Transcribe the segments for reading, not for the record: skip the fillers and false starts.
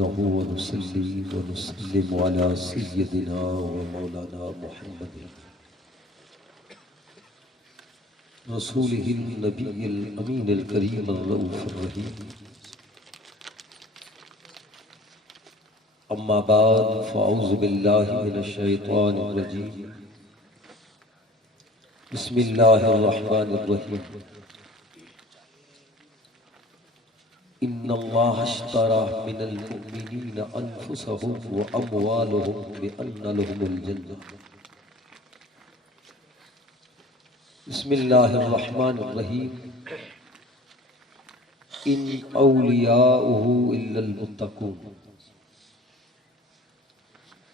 نحمده ونصلي ونسلم على سيدنا ومولانا محمد رسوله النبي الأمين الكريم الرؤوف الرحيم. أما بعد فأعوذ بالله من الشيطان الرجيم. بسم الله الرحمن الرحيم. إن الله اشترى من المؤمنين أنفسهم وأموالهم بأن لهم الجنة. بسم الله الرحمن الرحيم. إن أولياؤه إلا المتقون.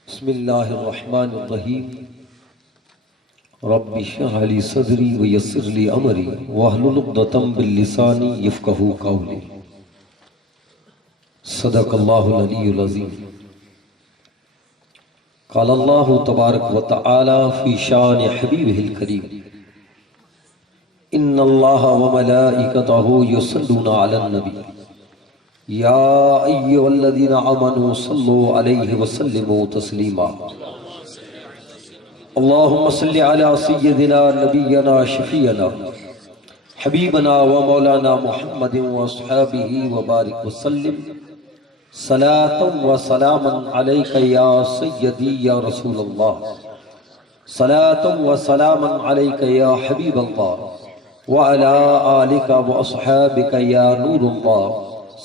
بسم الله الرحمن الرحيم. رب اشرح لي صدري ويسر لي أمري واحلل عقدة من لساني يفقهوا قولي. صدق اللہ العلی العظیم. قال اللہ تبارک و تعالی فی شان حبیبہ الکریم. ان اللہ و ملائکتہ یصلون علی النبی یا ایھا الذین آمنوا صلوا علیہ وسلموا تسلیما. اللہم صل علی سیدنا نبینا شفیعنا حبیبنا و مولانا محمد و اصحابہ وبارک وسلم. صلاة و سلاما علیک یا سیدی یا رسول اللہ. صلاة و سلاما علیک یا حبیب اللہ وعلا آلک و اصحابک یا نور اللہ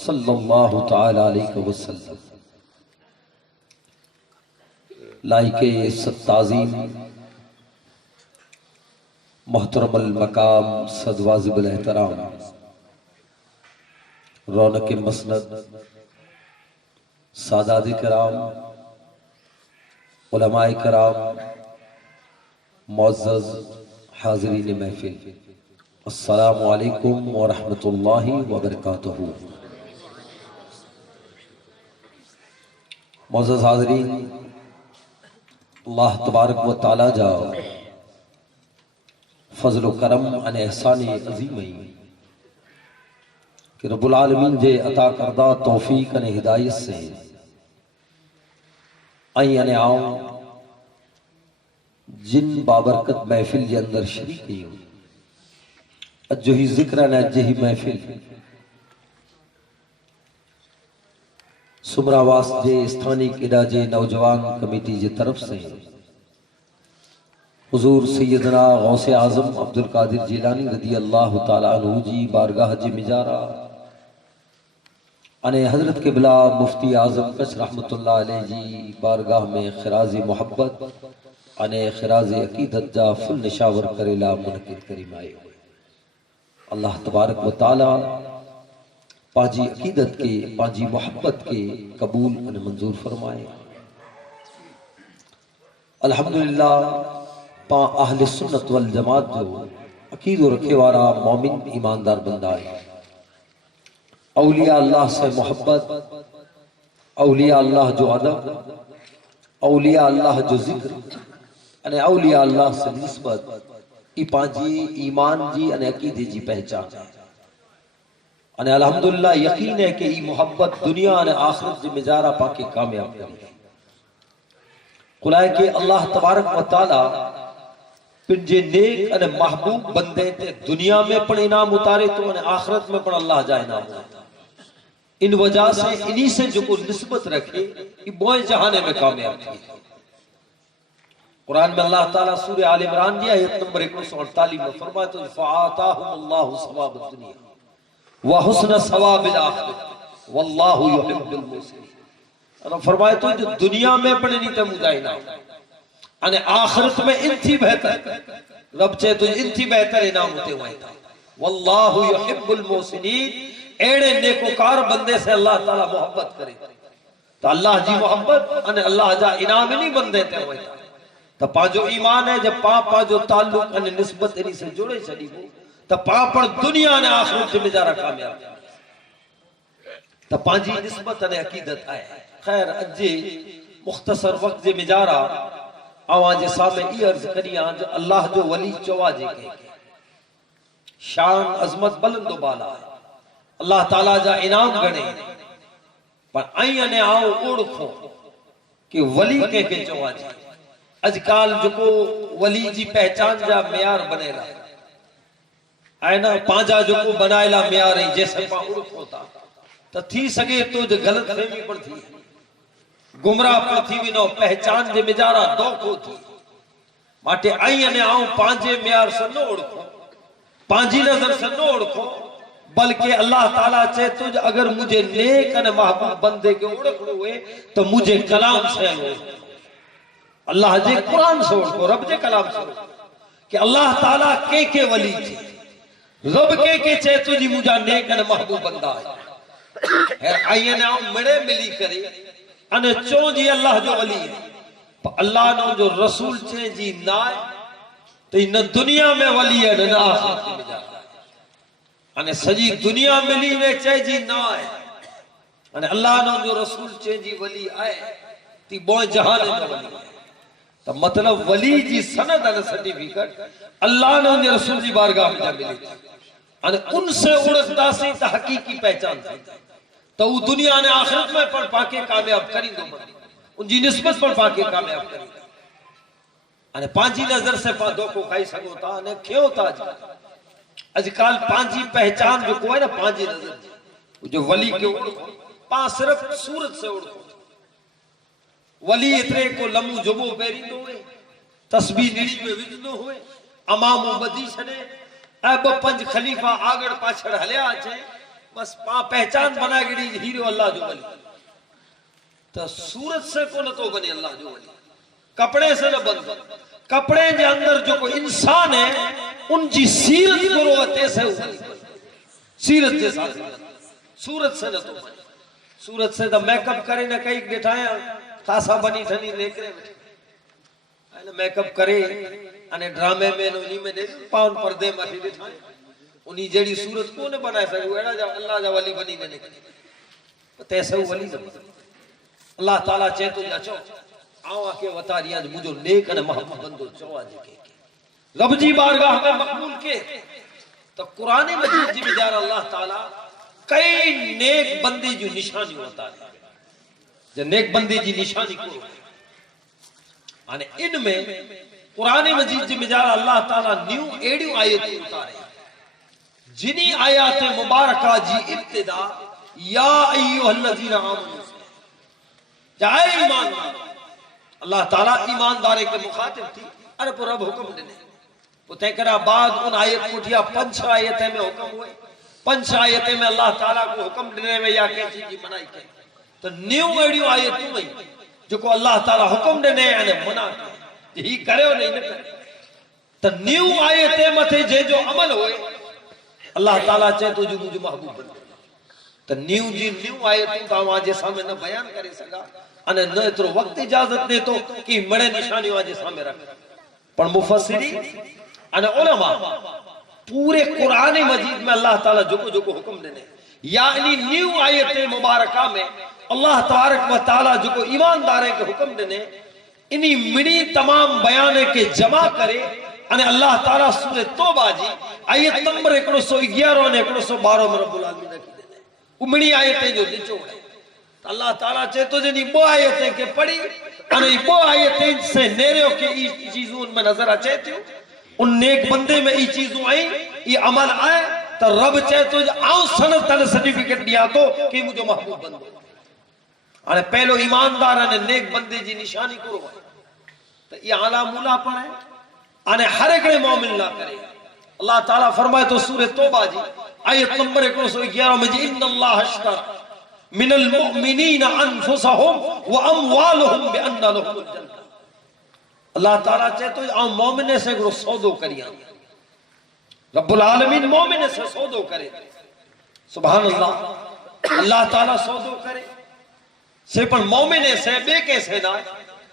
صلی اللہ تعالی علیہ وسلم. لائق ست-تعظیم محترم المقام صد واجب الاحترام رونق مسند سادات کرام علماء کرام معزز حاضرین محفل، السلام علیکم ورحمۃ اللہ وبرکاتہ. معزز حاضرین، اللہ تبارک و تعالی جا فضل و کرم ان احسان عظیم کہ رب العالمین جے عطا کردہ توفیق ان ہدایت سے انعام جن بابرکت محفل کے اندر شریک ہی ہوں. اجو ہی ذکر ہے اجو ہی محفل سمراواس جے استھانی کیڈا جے نوجوان کمیٹی جے طرف سے حضور سیدنا غوث اعظم عبدالقادر جیلانی رضی اللہ تعالیٰ عنہ جی بارگاہ جی مجارہ انہیں حضرت قبلہ مفتی اعظم کچھ رحمت اللہ علیہ جی بارگاہ میں خراز محبت انہیں خراز عقیدت جا فل نشاور کریلا منعقد کریم آئے ہوئے. اللہ تبارک و تعالی پانچی عقیدت کے پانچی محبت کے قبول انہیں منظور فرمائے. الحمدللہ پا اہل سنت والجماعت جو عقید و رکھے وارا مومن ایماندار بندہ ہے. اولیاء اللہ سے محبت، اولیاء اللہ جو ادب، اولیاء اللہ جو ذکر، یعنی اولیاء اللہ سے نسبت ای پانچی ایمان جی یعنی عقیدے جی پہچان. یعنی الحمدللہ یقین ہے کہ ای محبت دنیا یعنی آخرت جی مجارہ پاکے کامیاب کرے. قلائے کہ اللہ تبارک و تعالی پنجے نیک یعنی محبوب بندے تے دنیا میں پڑھ انعام اتارے تو یعنی آخرت میں پڑھ اللہ جائے انعام اتارے. ان وجہ سے انہی سے جو کو نسبت رکھے یہ بوئے جہانے میں کامیاب کی. قرآن میں اللہ تعالیٰ سورہ آل عمران دیا آیت نمبر 148 میں فرمایا تو فَآتَاهُمُ اللَّهُ ثَوَابَ الدُّنْيَا وَحُسْنَ ثَوَابِ الْآخِرَةِ وَاللَّهُ يُحِبُّ الْمُحْسِنِينَ. فرمایا تو جو دنیا میں پڑھے نہیں تے مجھائنا یعنی آخرت میں انتھی بہتر رب چاہے تو انتھی بہتر انعام ہوتے ہوئے تھا. وَاللَّهُ يُحِبُّ الْمُحْسِنِينَ. ایڑے نیکوکار بندے سے اللہ تعالیٰ محبت کرے تو اللہ جی محبت انہیں اللہ جا انعام نہیں بندے تے ہوئے تھا. تو پانچو ایمان ہے جب پانچو تعلق انہیں نسبت انہیں سے جوڑے چلی ہو تو پر دنیا نے آخرت سے مجارہ کامیاب تو پانچی نسبت انہیں عقیدت آئے. خیر اجے مختصر وقت جے مجارہ آوان جے سامنے ای عرض کری آن جو اللہ جو ولی چوا جے کے شان عظمت بلند و بالا ہے. اللہ تعالیٰ جا انعام گنے پر آئیں نے آؤ اوڑکھو کہ ولی کے چوا جی اج کال جکو ولی جی پہچان جا معیار بنے رہا ہے نا پانجا جکو بنائے معیار ہے جیسے پا اوڑکھو تا تو تھی سگے تو جو غلط فہمی پر تھی گمراہ پر تھی بھی نو پہچان جے مجارا دوکھو تھی ماٹے آئیں نے آؤں پانجے معیار سے نہ اوڑکھو پانجی نظر سے نہ اوڑکھو بلکہ اللہ تعالیٰ چاہے تجھ اگر مجھے نیک اور محبوب بندے کے اوڑکھ ہوئے تو مجھے کلام سے ہوئے اللہ جے قرآن سے اوڑکھو رب جے کلام سے اوڑکھو کہ اللہ تعالیٰ کے ولی تھی رب کے چاہے تجھے مجھے نیک اور محبوب بندہ ہے آئیے نے آؤں مڑے ملی کرے انہیں چون جی اللہ جو ولی ہے اللہ نے جو رسول چاہے جی نائے تو نہ دنیا میں ولی ہے نہ آخرت میں جا انہیں سجی دنیا ملی میں چاہے جی نہ آئے انہیں اللہ نے جو رسول چاہے جی ولی آئے تی بوئے جہانے میں ولی ہے تو مطلب ولی جی سند انہیں سرٹیفکیٹ اللہ نے انہیں رسول جی بارگاہ میں جا ملی تھی انہیں ان سے اڑکتا سی تا حقیقی پہچان تھی تو وہ دنیا نے آخرت میں پڑھ پاکے کامیاب کریں دو ان جی نسبت پڑھ پاکے کامیاب کریں انہیں پانچی نظر سے پا دو کو کھائی سکو تا انہیں کیوں تا جا اج کال پانچی پہچان جو کوئی نا پانچی نظر جو ولی کے اوڑکھو پانچ صرف صورت سے اوڑکھو ولی اترے کو لمو جبو بیری دو ہوئے تسبیح نڑی میں وجدو ہوئے امام و بدی چھنے اب پنج خلیفہ آگڑ پاچھڑ ہلے آچے بس پہچان بنا گڑی ہیرو اللہ جو ولی تو صورت سے کو نہ تو بنے اللہ جو ولی کپڑے سے نہ بن کپڑے جے اندر جو کوئی انسان ہے ان جی سیرت گروہتے سے ولی سیرت جے ساتھ صورت سے نہ تو بنے صورت سے تو میک اپ کرے نہ کئی بٹھائیں خاصا بنی تھنی لیکرے بیٹھے میک اپ کرے انہیں ڈرامے میں انہی میں دے پاؤن پردے مٹھی بٹھائیں انہی جیڑی صورت کو نے بنائے سکو ایڈا جا اللہ جا ولی بنی نے نکلے تیسے ولی نہ اللہ تعالیٰ چاہے تو جا چو آؤں آکے وطاریاں مجھو نیک انہیں محبوب بندو چوا جے کے رب جی بارگاہ میں مقبول کے تو قرآن مجید جی میں جار اللہ تعالیٰ کئی نیک بندی جو نشانی ہوتا ہے جو نیک بندی جی نشانی کو آنے ان میں قرآن مجید جی میں جار اللہ تعالیٰ نیو ایڈیو آیت اتارے جنی آیات مبارکہ جی ابتدا یا ایوہ الذین آمنوا جائے ایماندار اللہ تعالیٰ ایماندارے کے مخاطب تھی ارے پر رب حکم دینے وہ تیکرہ بعد ان آیت کٹھیا پنچ آیتیں میں حکم ہوئے پنچ آیتیں میں اللہ تعالیٰ کو حکم دینے میں یا کیسی جی منائی کے تو نیو ایڈیو آیتوں میں جو کو اللہ تعالیٰ حکم دینے یعنی منع یہی کرے ہو نہیں کرے تو نیو آیتیں متھے جے جو عمل ہوئے اللہ تعالیٰ چاہے تو جو مجھے محبوب بنے تو نیو جی نیو آیتوں کا آجے سامنے نہ بیان کرے سکا انہیں نہ اترو وقت اجازت دے تو کہ مڑے نشانیوں آجے سامنے رکھ پر مفسری انہیں علماء پورے قرآن مجید میں اللہ تعالیٰ جو کو حکم دینے یعنی نیو آیت مبارکہ میں اللہ تبارک و تعالیٰ جو کو ایماندارے کے حکم دینے انہی منی تمام بیانے کے جمع کرے انہیں اللہ تعالیٰ سورہ توبہ جی آیت نمبر 111 اور 112 میں رب العالمین کی دینے وہ منی آیتیں جو نچو ہے اللہ تعالیٰ چاہے تو جنہی وہ آیتیں کے پڑھی انہیں وہ آیتیں سے نیرے ہو کہ ای چیزوں ان میں نظر آچے تھے ان نیک بندے میں ای چیزوں آئیں یہ عمل آئے تو رب چاہے تو آؤں سنت تانے سرٹیفکیٹ دیا تو کہ مجھے محبوب بندو انہیں پہلو ایماندار انہیں نیک بندے جی نشانی کرو تو یہ علا مولا پڑھے انہیں ہر ایک مومن نہ کرے اللہ تعالیٰ فرمائے تو سورہ توبہ جی آیت نمبر 111 میں جی ان اللہ اشترى من المؤمنین انفسهم واموالهم بان لهم الجنہ اللہ تعالیٰ چاہے تو آؤں مومنے سے گرو سودو کریاں رب العالمین مومنے سے سودو کرے سبحان اللہ اللہ تعالیٰ سودو کرے سے پر مومنے سے بے کیسے نہ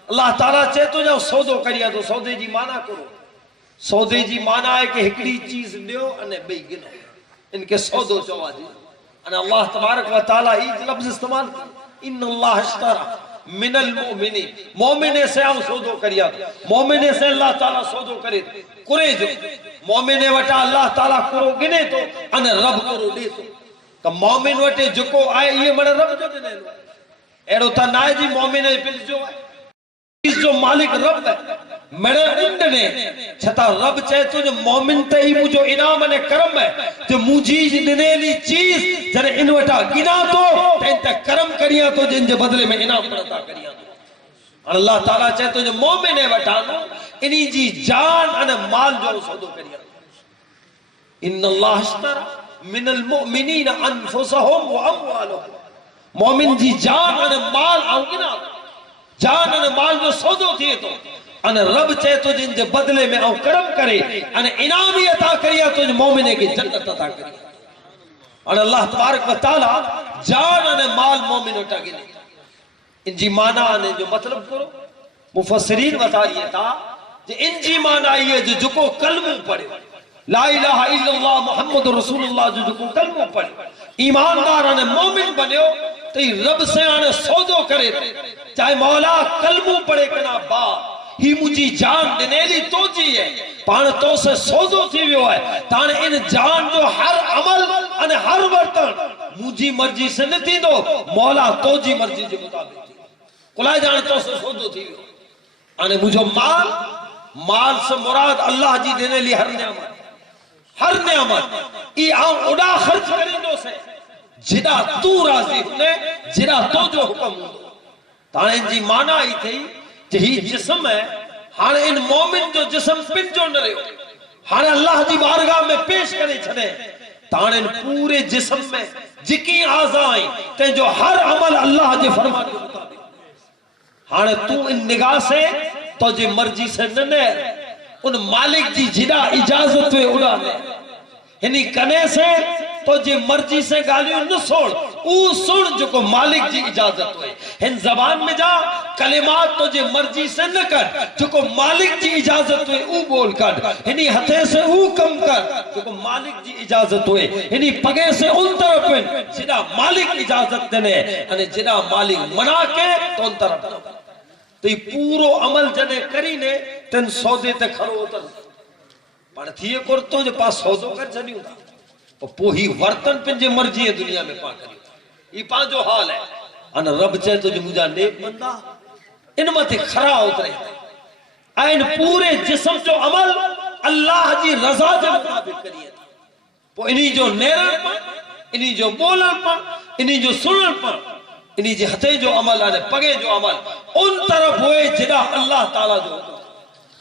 اللہ تعالیٰ چاہے تو جاؤ سودو کریا تو سودے جی مانا کرو سودے جی مانا ہے کہ ہکڑی چیز لیو انہیں بے گنو ان کے سودو چوا جی اللہ تبارک و تعالیٰ ایک لفظ استعمال ان اللہ اشترى من المؤمنین مومنے سے آؤں سودو کریا مومنے سے اللہ تعالیٰ سودو کرے کرے جو مومنے وٹا اللہ تعالیٰ کرو گنے تو انہیں رب کرو دے تو مومن وٹے جکو آئے یہ مڑے رب جو دینے لو ایڑو تا نائے جی مومن پنج جو ہے اس جو مالک رب ہے میرے انڈ نے چھتا رب چاہے تو جو مومن تے ہی مجھو انعام نے کرم ہے جو مجھے دنیلی چیز جنہیں انوٹا گنا تو تینتے کرم کریا تو جن جو بدلے میں انعام پڑتا کریا تو اور اللہ تعالیٰ چاہے تو جو مومن ہے وٹانو انہی جی جان ان مال جو سودو کریا ان اللہ اشترا من المؤمنین انفسهم و اموالهم مومن جی جان ان مال آؤں گنا جان ان مال جو سودو تھے تو ان رب چاہے تو جن جو بدلے میں آؤں کرم کرے ان انعامی عطا کریا تو جو مومنے کی جنت عطا کریا اور اللہ تبارک و تعالی جان ان مال مومن اٹھا گنے ان جی معنی آنے جو مطلب کرو مفسرین بتائیے تھا کہ ان جی معنی یہ جو جکو کلمہ پڑھے لا الہ الا اللہ محمد رسول اللہ جو جکو کلمہ پڑھے ایماندار آنے مومن بنیو تو یہ رب سے آنے سودو کرے چاہے مولا کلمہ پڑھے کنا با ہی مجھے جان دنیلی تو جی ہے پان تو سے سودو تھی بھی ہوئے تانے ان جان جو ہر عمل ان ہر برتن مجھے مرضی سے نتی دو مولا تو جی مرضی جو مطابق تھی قلائے جان تو سے سودو تھی بھی ہوئے آنے مجھو مال سے مراد اللہ جی دنیلی ہر نعمت ای آن اڑا خرچ کریں دو سے جدا تو راضی ہونے جدا تو جو حکم ہو تانے ان جی معنی ہی تھی جہی جسم ہے ہانے ان مومن جو جسم پن جو نہ رہے ہو ہانے اللہ دی بارگاہ میں پیش کرے چھنے تانے ان پورے جسم میں جکی آزائیں تے جو ہر عمل اللہ جے فرمان کے مطابق ہانے تو ان نگاہ سے تو جی مرضی سے ننے ان مالک جی جدا اجازت ہوئے اڑانے ہنی کنے سے تو جی مرضی سے گالیوں نہ سوڑ او سن جو کو مالک جی اجازت ہوئے ہن زبان میں جا کلمات تو جی مرضی سے نہ کر جو کو مالک جی اجازت ہوئے او بول کر ہنی ہتھے سے او کم کر جو کو مالک جی اجازت ہوئے ہنی پگے سے ان طرف پن جدا مالک اجازت دینے ہنی جدا مالک منا کے تو ان طرف پن تو یہ پورو عمل جنے کری نے تن سودے تے کھڑو اتر پڑھ تھیے کرتو جو پاس سودو کر جنی ہوتا اور پوہی ورطن پن جے مرجی ہے دنیا میں پا کری یہ پا جو حال ہے ان رب چاہے تو جو مجھا نیک بندہ ان مت کھرا اترے این پورے جسم جو عمل اللہ جی رضا جو مطابق کریے تھا پو انہی جو نیرن پر انہی جو بولن پر انہی جو سنن پر انہی جی ہتے جو عمل آنے پگے جو عمل ان طرف ہوئے جدا اللہ تعالیٰ جو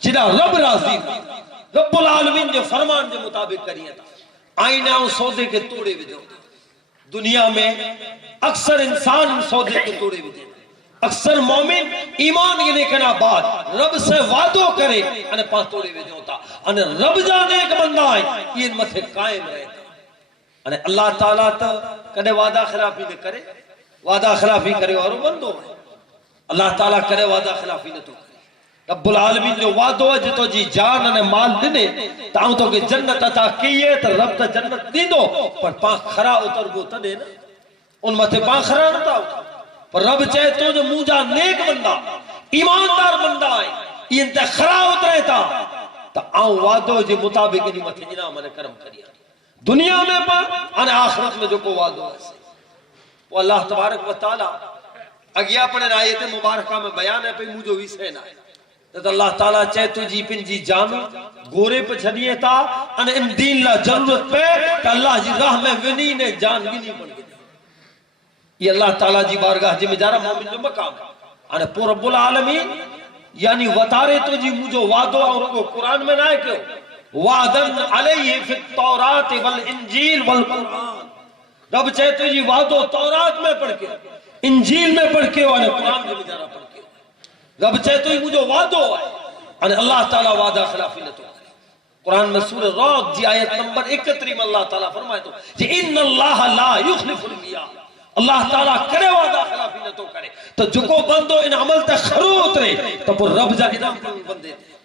جدا رب راضی رب العالمین جو فرمان جو مطابق کریے تھا آئینہ ان سودے کے توڑے بھی جو دنیا میں اکثر انسان سودے کے توڑے بھی دے اکثر مومن ایمان یہ لیکنا بعد رب سے وعدو کرے انہیں پاس توڑے بھی ہوتا انہیں رب جانے ایک بندہ آئے یہ ان متھے قائم رہتا انہیں اللہ تعالیٰ تا کدے وعدہ خلافی نہ کرے وعدہ خلافی کرے اور بندو ہے اللہ تعالیٰ کرے وعدہ خلافی نہ تو کرے رب العالمین جو وعدو ہے جتو جی جان انہیں مال دینے تاہوں تو کہ جنت عطا کیے تو رب تا جنت دی دو پر پاک خرا اتر گو تا دینا ان متھے پاک خرا نہ تا پر رب چاہے تو جو موجہ نیک بندہ ایماندار بندہ آئے یہ انتے خرا اترے تا تا آؤں وعدو جی مطابق انہی متھے جنا میں نے کرم کریا دنیا میں پر انہیں آخرت میں جو کو وعدو ہے وہ اللہ تبارک و تعالی اگیا پڑھے آیت مبارکہ میں بیان ہے پہ مجھو بھی سین آئے تو اللہ تعالیٰ چاہے تجھی پن جی جانو گورے پہ چھڑیے تا ان ام دین لا ضرورت پہ کہ اللہ جی راہ میں ونی نے جان گنی بن گئی یہ اللہ تعالیٰ جی بارگاہ جی میں جارہ مومن جو مقام ہے پور رب العالمین یعنی وطارے تو جی مجھو وعدو اور کو قرآن میں نہ ہے کیوں وعدن علیہ فی التورات والانجیل والقرآن رب چاہے تو جی وعدو تورات میں پڑھ کے انجیل میں پڑھ کے اور قرآن میں جارہ پڑھ کے رب چاہے تو ہی مجھے وعدو ہے اللہ تعالیٰ وعدہ خلافی نہ تو کرے قرآن میں سورہ راغ جی آیت نمبر 31 میں اللہ تعالیٰ فرمائے تو کہ ان اللہ لا یخلف المیعاد اللہ تعالیٰ کرے وعدہ خلافی نہ تو کرے تو جو کو بندو ان عمل تے خرو اترے تو پر رب جا ادام پر بندے دے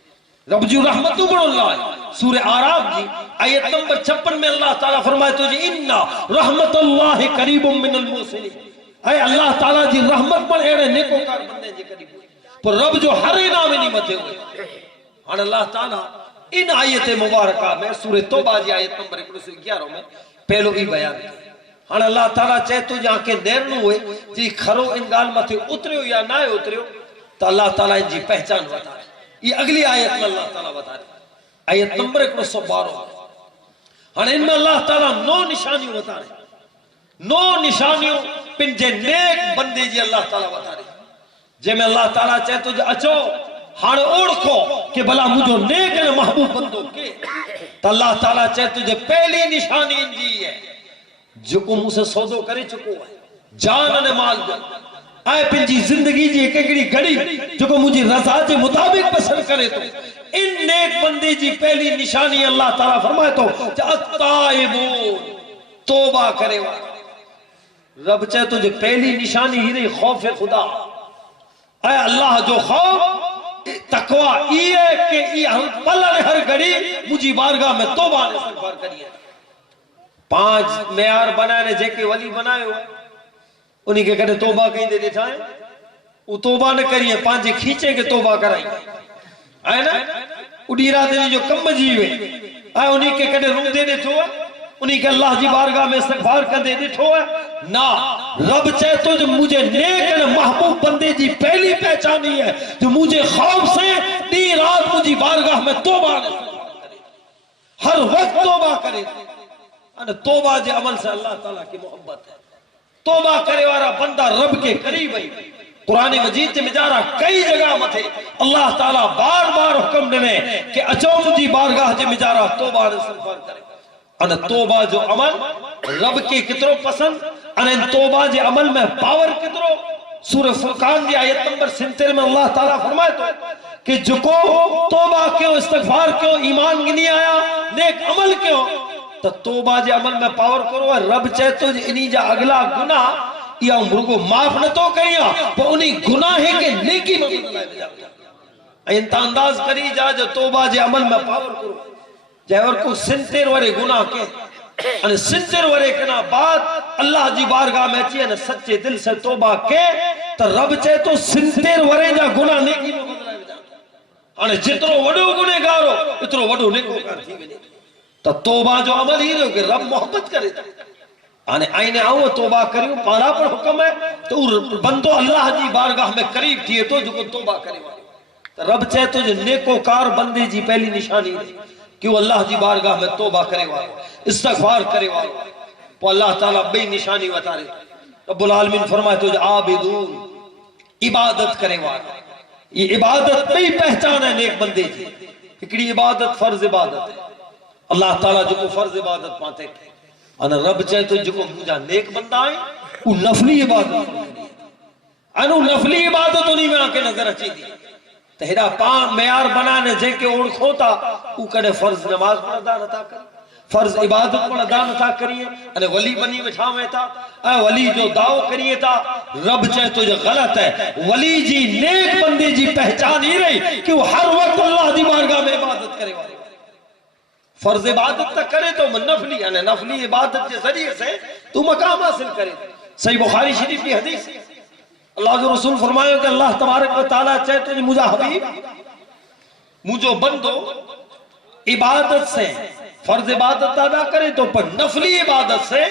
رب جو رحمت بڑھ اللہ ہے سورہ آراف جی آیت نمبر 56 میں اللہ تعالیٰ فرمائے تو جی انہا رحمت اللہ قریب من المحسنین اے اللہ تعالیٰ جی رحمت پر ایڑے نیکوکار بندے جی قریب ہوئے پر رب جو ہر انعام نہیں متے ہوئے اور اللہ تعالیٰ ان آیت مبارکہ میں سورہ توبہ جی آیت نمبر 111 میں پہلو ہی بیان ہے ہاں اللہ تعالیٰ چاہے تو جہاں کے نیرنو ہوئے جی کھرو ان گال متھے اتریو یا نہ اتریو تو اللہ تعالیٰ ان جی پہچان بتا رہے. یہ اگلی آیت میں اللہ تعالیٰ بتا رہے. آیت نمبر 112. ہاں ان میں اللہ تعالیٰ 9 نشانیوں بتا رہے. 9 نشانیوں پن جے نیک بندے جی اللہ تعالیٰ بتا رہے. جے میں اللہ تعالیٰ چاہے تو جے اچو ہاں اوڑکھو کہ بلا مجھو نیک نے محبوب بندو کے تو اللہ تعالیٰ چاہے تو جے پہلی نشانی ان جی ہے جو کو مجھ سے سودو کرے چکو ہے جان نے مال دے آئے پن جی زندگی جی ایک ایکڑی گھڑی جو کو مجھے رضا جے مطابق پسند کرے تو ان نیک بندے جی پہلی نشانی اللہ تعالیٰ فرمائے تو التائبون توبہ کرے وا. رب چاہے تو جے پہلی نشانی ہی رہی خوف خدا. اے اللہ جو خوف تقوی یہ ہے کہ یہ پلن ہر گھڑی مجھے بارگاہ میں توبہ نے استغفار کریے. 5 معیار بنائے جے کے ولی بنائے ہوئے انہی کے کہتے توبہ کہیں دے دیتا ہے وہ توبہ نہ کریے 5 کھیچے کے توبہ کرائیں آئے نا اڑی رات جو کم جیوے آئے انہی کے کہتے روح دے دیتو ہے انہی کے اللہ جی بارگاہ میں استغفار کر دے دیتو ہے نا. رب چاہے تو جو مجھے نیک محبوب بندے جی پہلی پہچانی ہے جو مجھے خوف سے دی رات مجھے بارگاہ میں توبہ نے ہر وقت توبہ کرے. توبہ جے عمل سے اللہ تعالیٰ کی محبت ہے. توبہ کرے وارا بندہ رب کے قریب ہے. قرآن مجید میں جا رہا کئی جگہ متھے اللہ تعالیٰ بار بار حکم دینے کہ اچو مجھے بارگاہ جے میں جا رہا توبہ نے استغفار کرے. ان توبہ جو عمل رب کے کترو پسند ان توبہ جے عمل میں پاور کترو. سورہ فرقان دی آیت نمبر 77 میں اللہ تعالیٰ فرمائے تو کہ جو کو توبہ کیوں استغفار کیوں ایمان گنی آیا نیک عمل کیوں تو توبہ جے عمل میں پاور کرو ہے. رب چاہے تو انہی جا اگلا گناہ یا عمر کو معاف نہ تو کریا تو انہی گناہ ہے کہ نیکی میں بدلائے بجا انتا انداز کری جا جو توبہ جے عمل میں پاور کرو جائے اور کو 70 ورے گناہ کے انہیں 70 ورے کنا بعد اللہ جی بارگاہ میں چیئے انہیں سچے دل سے توبہ کے تو رب چاہے تو 70 ورے جا گناہ نیکی میں بدلائے بجا انہیں جترو وڈو گنے گارو اترو وڈو نیکو کار تھی گنے تو توبہ جو عمل ہی رہو کہ رب محبت کرے آئینے آؤں توبہ کریوں پارا پر حکم ہے تو بندو اللہ جی بارگاہ میں قریب تھیے تو جو کو توبہ کرے تو رب چاہے تو جو نیکو کار بندے جی پہلی نشانی ہے کہ وہ اللہ جی بارگاہ میں توبہ کرے والو استغفار کرے والو تو اللہ تعالیٰ بے نشانی بتا رہے. رب العالمین فرمائے تو جو عابدون عبادت کرے والو. یہ عبادت بے پہچان ہے نیک بندے جی. اکڑی عبادت فرض عبادت ہے اللہ تعالیٰ جو کو فرض عبادت پاتے ہیں انا رب چاہے تو جو کو مجھا نیک بندہ آئے وہ نفلی عبادت انہوں نفلی عبادت انہی میں آکے نظر اچھی دی تہرا پان معیار بنانے جے کے اوڑ کھوتا وہ کہنے فرض نماز پر ادا نتا کر فرض عبادت پر ادا نتا کریے انہیں ولی بنی بٹھا میں تھا اے ولی جو دعو کریے تھا رب چاہے تو جو غلط ہے ولی جی نیک بندے جی پہچان ہی رہی کہ وہ ہر وقت اللہ دی بارگاہ میں عبادت کرے والے فرض عبادت تک کرے تو نفلی یعنی نفلی عبادت کے ذریعے سے تو مقام حاصل کرے. صحیح بخاری شریف کی حدیث اللہ جو رسول فرمائے کہ اللہ تبارک و تعالیٰ چاہے تو مجھا حبیب مجھو بندو عبادت سے فرض عبادت ادا کرے تو پر نفلی عبادت سے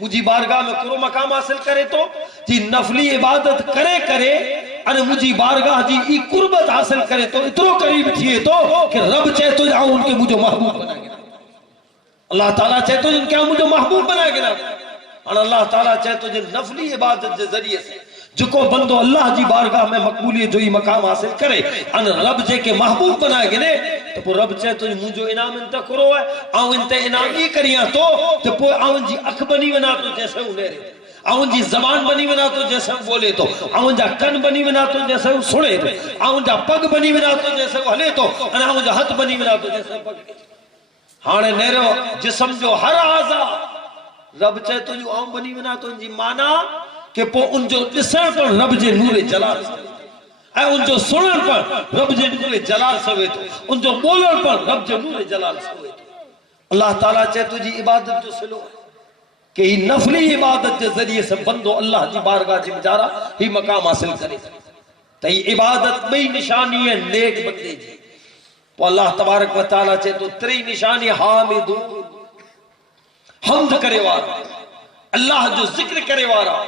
مجھے بارگاہ میں کرو مقام حاصل کرے تو جی نفلی عبادت کرے انہیں مجھے بارگاہ جی ای قربت حاصل کرے تو اترو قریب تھیے تو کہ رب چاہے تو جاؤں ان کے مجھے محبوب بنا گیا اللہ تعالیٰ چاہے تو جن کے مجھے محبوب بنا گیا اور اللہ تعالیٰ چاہے تو جن نفلی عبادت کے ذریعے سے جو کو بندو اللہ جی بارگاہ میں مقبولیت جو ہی مقام حاصل کرے ان رب جے کے محبوب بنائے گنے تو پھر رب چاہے تو مجھو انعام انتا کرو ہے آؤں انتا انعام ہی کریاں تو پھر آؤں جی اکھ بنی بنا تو جیسے انہیں رہے آؤں جی زبان بنی بنا تو جیسے وہ بولے تو آؤں جا کن بنی بنا تو جیسے وہ سنے تو آؤں جا پگ بنی بنا تو جیسے وہ ہلے تو آؤں جا ہتھ بنی بنا تو جیسے پگ ہانے نیرو جسم جو ہر آزا رب چاہے تو جو آؤں بنی بنا تو ان جی مانا کہ پو ان جو دسر پر رب جے نور جلال سوے ان جو سنن پر رب جے نور جلال سوے تو ان جو بولن پر رب جے نور جلال سوے تو اللہ تعالیٰ چاہے تجھے عبادت جو سلو ہے کہ ہی نفلی عبادت کے ذریعے سے بندو اللہ جی بارگاہ جی مجارہ ہی مقام حاصل کرے تو یہ عبادت بئی نشانی ہے نیک بندے جی تو اللہ تبارک و تعالیٰ چاہے تو تری نشانی حامدون حمد کرے والا اللہ جو ذکر کرے وارا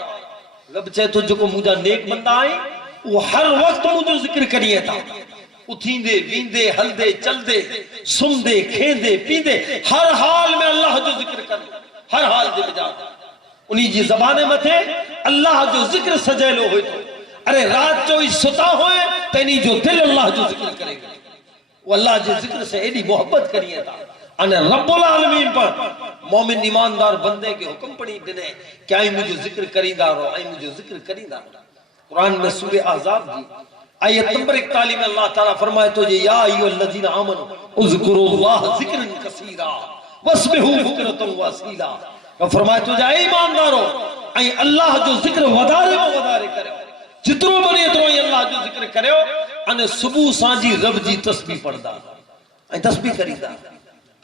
رب چاہے تو جو کو مجھا نیک بندہ آئیں وہ ہر وقت مجھے ذکر کریے تھا اتھیندے ویندے ہلدے چلدے سمدے کھیندے پیندے ہر حال میں اللہ جو ذکر کرے ہر حال دے بجا انہی جی زبانے میں تھے اللہ جو ذکر سجیلو ہوئے تو ارے رات جو اس ستا ہوئے تینی جو دل اللہ جو ذکر کرے گا وہ اللہ جو ذکر سے ایڈی محبت کریے تھا انہیں رب العالمین پر مومن ایماندار بندے کے حکم پڑی دنے کہ آئی مجھے ذکر کریندہ رو آئی مجھے ذکر کریندہ رو قرآن میں سورہ احزاب جی آیت نمبر 41 میں اللہ تعالیٰ فرمائے تو جی یا ایو الذین آمنوا اذکروا اللہ ذکرا کثیرا واسبحوا بکرۃ واسیلا فرمائے تو جی اے ایماندارو اے اللہ جو ذکر ودارے و ودارے کرے جترو بنی اترو اللہ جو ذکر کرے ان صبح سانجی رب جی تسبیح پڑھدا اے تسبیح کریدا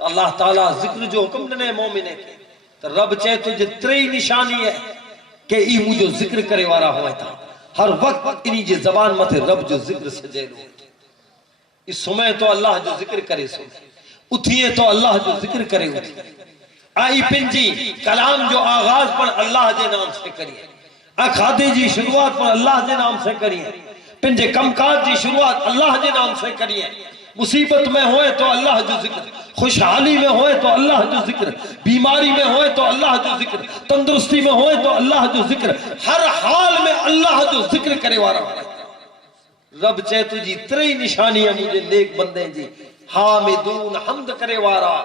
تو اللہ تعالیٰ ذکر جو حکم دنے مومنے کے تو رب چاہے تو جی تری نشانی ہے کہ ای مجھو ذکر کرے وارا ہوئے تھا ہر وقت انہی جی زبان مت رب جو ذکر سجے لو اس سمے تو اللہ جو ذکر کرے سو اتھیے تو اللہ جو ذکر کرے اتھی آئی پنجی کلام جو آغاز پر اللہ جے نام سے کریے کھادے جی شروعات پر اللہ جے نام سے کریے پنجے کمکات جی شروعات اللہ جے نام سے کریے مصیبت میں ہوئے تو اللہ جو ذکر خوشحالی میں ہوئے تو اللہ جو ذکر بیماری میں ہوئے تو اللہ جو ذکر تندرستی میں ہوئے تو اللہ جو ذکر ہر حال میں اللہ جو ذکر کرے وارا رب چاہے تو جی تری نشانی ہے مجھے نیک بندے جی حامدون حمد کرے وارا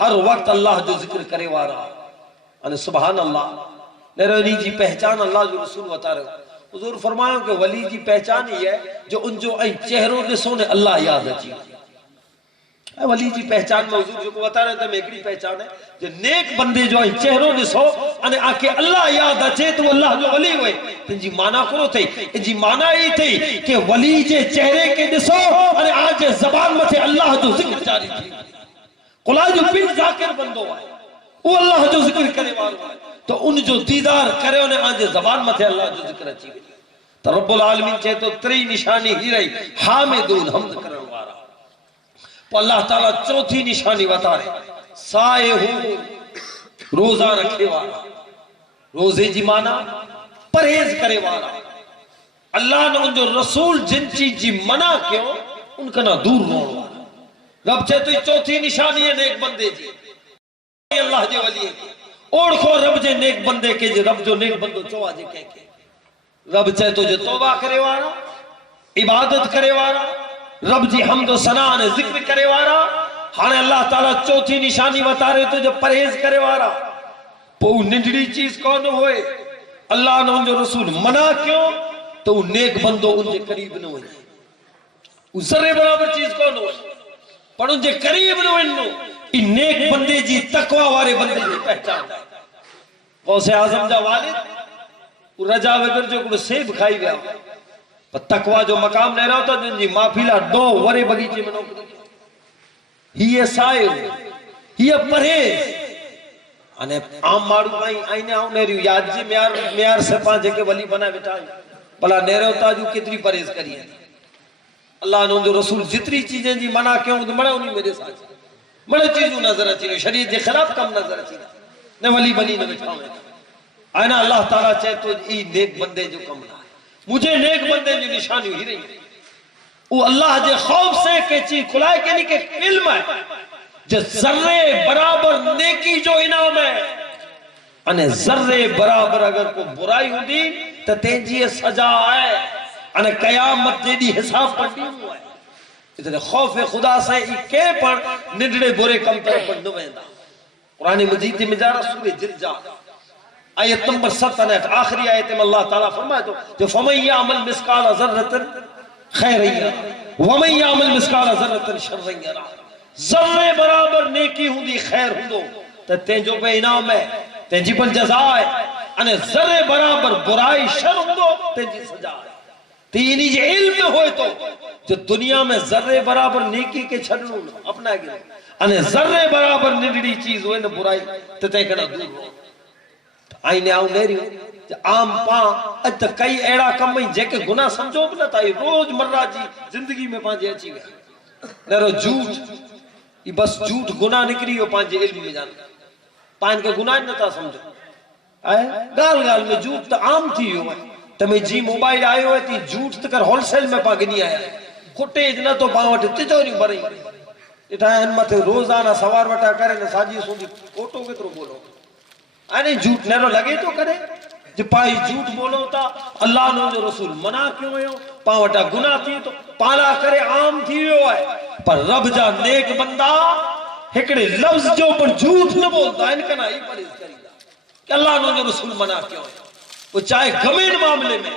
ہر وقت اللہ جو ذکر کرے وارا انہیں سبحان اللہ نرونی جی پہچان اللہ جو رسول بتا رہے ہو حضور فرمایا کہ ولی جی پہچان ہی ہے جو ان جو این چہروں نے سونے اللہ یاد اچھی ولی جی پہچان میں حضور جو کو بتا رہے تھے میں ایکڑی پہچان ہے جو نیک بندے جو ہیں چہروں نے سو انہیں آکے اللہ یاد اچھے تو اللہ جو ولی ہوئے ان جی معنی کرو تھے ان جی معنی ہی تھی کہ ولی جے چہرے کے نسو انہیں آج زبان میں تھے اللہ جو ذکر جاری تھی قلعہ جو بن ذاکر بندو ہے وہ اللہ جو ذکر کرے وارو ہے تو ان جو دیدار کرے انہیں آج زبان میں تھے اللہ جو ذکر اچھی گئی تو رب العالمین چاہے تو تری نشانی ہی رہی حامدون حمد کرنے وارا تو اللہ تعالیٰ چوتھی نشانی بتا رہے سائے ہوں روزہ رکھے وارا روزے جی مانا پرہیز کرے وارا اللہ نے ان جو رسول جن چیز جی منع کیوں ان کا نہ دور رون وارا رب چاہے تو یہ چوتھی نشانی ہے نیک بندے جی اللہ جے ولی ہے اوڑ کھو رب جے نیک بندے کے جی رب جو نیک بندو چوہ جے کہہ کے رب چاہے تو جو توبہ کرے وارا عبادت کرے وارا رب جی حمد و ثنا نے ذکر کرے وارا ہانے اللہ تعالیٰ چوتھی نشانی بتا رہے تو جو پرہیز کرے وارا پو ننڈڑی چیز کون ہوئے اللہ نے ان جو رسول منع کیوں تو وہ نیک بندو ان کے قریب نہ ہوئے وہ ذرے برابر چیز کون ہوئے پر ان کے قریب نہ ہوئے ان نیک بندے جی تقوی وارے بندے جی پہچان غوث اعظم جا والد رجا وگر جو کو سیب کھائی گیا پر تقوی جو مقام نہیں رہا ہوتا جن جی مافیلہ دو ورے بگیچے میں نوکر ہی سائے ہی پرہیز انہیں عام مارو آئینے آؤں نہیں رہی یاد جی میار سے پانچے کے ولی بنا بٹھائیں بلا نہیں رہا ہوتا جو کتری پرہیز کری ہے اللہ نے جو رسول جتری چیزیں جی منع کیوں تو منع انہیں میرے ساتھ بڑے چیزوں نظر اچھی شریعت کے خلاف کم نظر اچھی نہ ولی بنی نہ بٹھاؤں آئینہ اللہ تعالیٰ چاہے تو ای نیک بندے جو کم نہ مجھے نیک بندے جو نشانی ہی رہی وہ اللہ جے خوف سے کہ چیز کھلائے کے نہیں کہ علم ہے جو ذرے برابر نیکی جو انعام ہے انہیں ذرے برابر اگر کو برائی ہو دی تو تینجی سجا ہے انہیں قیامت جے دی حساب پر دی ہوا ہے اتنے خوف خدا سے ایکے پر نڈڑے برے کم طرح پر نویندہ قرآن مجید میں جا رہا سورہ جلجا آیت نمبر 7 آخری آیت میں اللہ تعالیٰ فرمائے تو جو فَمَنْ يَعْمَلْ مِسْقَالَ ذَرَّةٍ خَيْرًا يَرَهُ وَمَنْ يَعْمَلْ مِسْقَالَ ذَرَّةٍ شَرًّا يَرَهُ ذرے برابر نیکی ہوں دی خیر ہوں دو تو تینجو پہ انعام ہے تینجی پر جزا ہے انہیں ذرے برابر برائی شر ہوں دو تینجی سجا ہے تینی جی علم میں ہوئے تو جو دنیا میں ذرے برابر نیکی کے چھڑنوں اپنا گئے انہیں ذرے برابر نڈڑی چیز ہوئے نا برائی تو تینکنا دور ہو آئینے آؤں نہیں رہی عام پاں اج تک کئی ایڑا کم میں جے کے گناہ سمجھو بھی نہ تھا روز مرہ جی زندگی میں پانچے اچھی گیا نیرو جھوٹ یہ بس جھوٹ گناہ نکری ہو پانچے علم میں جانا پان کے گناہ نہ تھا سمجھو گال گال میں جھوٹ تو عام تھی ہو تمہیں جی موبائل آئے ہوئے تھی جھوٹ تکر ہول سیل میں پاگنی آیا کھٹے جنا تو پاوٹ تجوری بھرئی اٹھا ان مت روزانہ سوار وٹا کرے نہ ساجی سوندی اوٹو کترو بولو آنے جھوٹ نہ لگے تو کرے جو پائی جھوٹ بولو تا اللہ نے جو رسول منع کیوں ہو پاوٹا گناہ تھی تو پالا کرے عام تھی ہو ہے پر رب جا نیک بندہ ہکڑے لفظ جو پر جھوٹ نہ بولتا ان کا نہ ہی پرہیز کری کہ اللہ نے جو رسول منع کیوں ہے وہ چاہے گمین معاملے میں